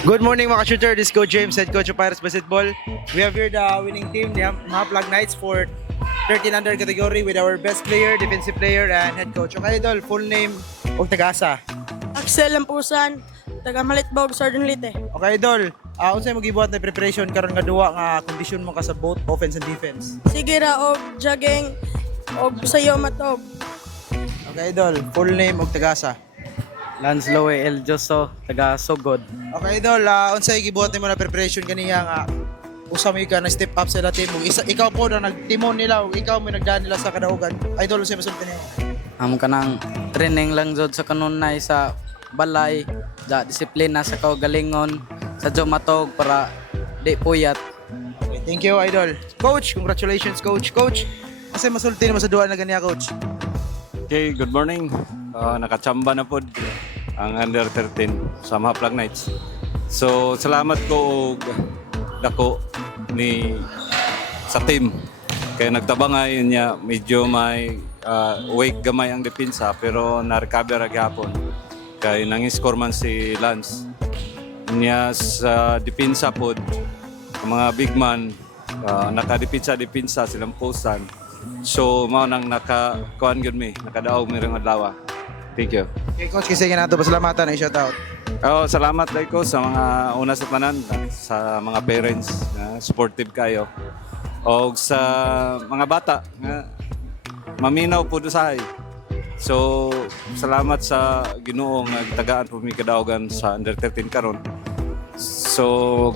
Good morning mga shooter, this is Coach James, head coach of Pirates Basketball. We have here the winning team, the Haplag Knights for 13 under category with our best player, defensive player, and head coach. Okay, idol, full name o tagasa. Axel Lampusan, taga Malitbog, Southern Leyte. Okay, idol, unsay mo gibuhat na preparation karon nga duwa nga kondisyon mo ka sa both offense and defense. Sige ra og jogging og sayo matog. Okay, idol, full name o tagasa. Lance Lowe El Joso, taga Sugod. Okay, idol, unsay gibuhat nimo na preparation kaniya nga usa mo ka na step up sa team mo. Ikaw po na nagtimon nila o ikaw mo nagdaan nila sa kadaugan. Idol, unsay masulti nimo? Amo ka ng training lang jud sa kanunay sa balay, da disiplina sa kaugalingon, sa jumatog para di puyat. Okay, thank you, idol. Coach, congratulations, coach. Coach, unsay masulti nimo sa duwa na ganiya, coach? Okay, good morning. Nakachamba na pod ang under 13 sa Haplag Knights. So, salamat ko og dako ni sa team. Kaya nagtabangay niya medyo may wake gamay ang depensa pero na-recover gyapon. Kay nang-score man si Lance. Niya sa depensa pod ang mga big man nakadepensa silang postan. So, mao nang nakakuan gyud mi, nakadaog mi ring adlaw. Thank you. Okay, coach, kasi nga nato pasalamatan na i-shout out. Salamat dai ko sa mga una sa tanan, sa mga parents na supportive kayo. O sa mga bata nga maminaw pud usahay. So, salamat sa Ginoo nga tagaan po mi kadaogan sa under 13 karon. So,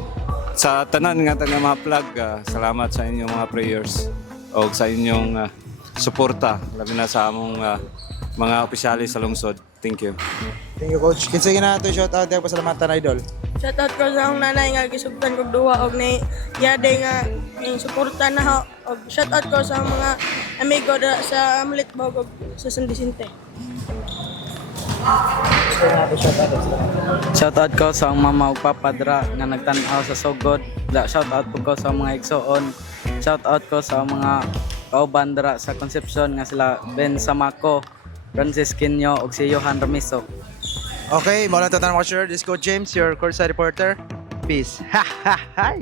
sa tanan nga taga Haplag, salamat sa inyong mga prayers o sa inyong suporta labi na sa among mga opisyalis sa lungsod. Thank you. Thank you, coach. Kinsa nga nato i-shout out yung pasalamatan, idol. Shoutout ko sa akong nanay nga gisugdan kog duwa og ni yade nga ning suporta na ho. Og shoutout ko sa mga amigo sa Malitbog og sa San Vicente. Shoutout ko sa mama ug papa dra nga nagtan-aw sa Sugod. Da shoutout po ko sa mga igsoon. Shoutout ko sa mga kauban dra sa Concepcion nga sila Ben Samaco, Francis Quinyo ug si Johan Ramiso. Okay, maulan tatanong ko, sure. This is Coach James, your courtside reporter. Peace. Ha ha ha!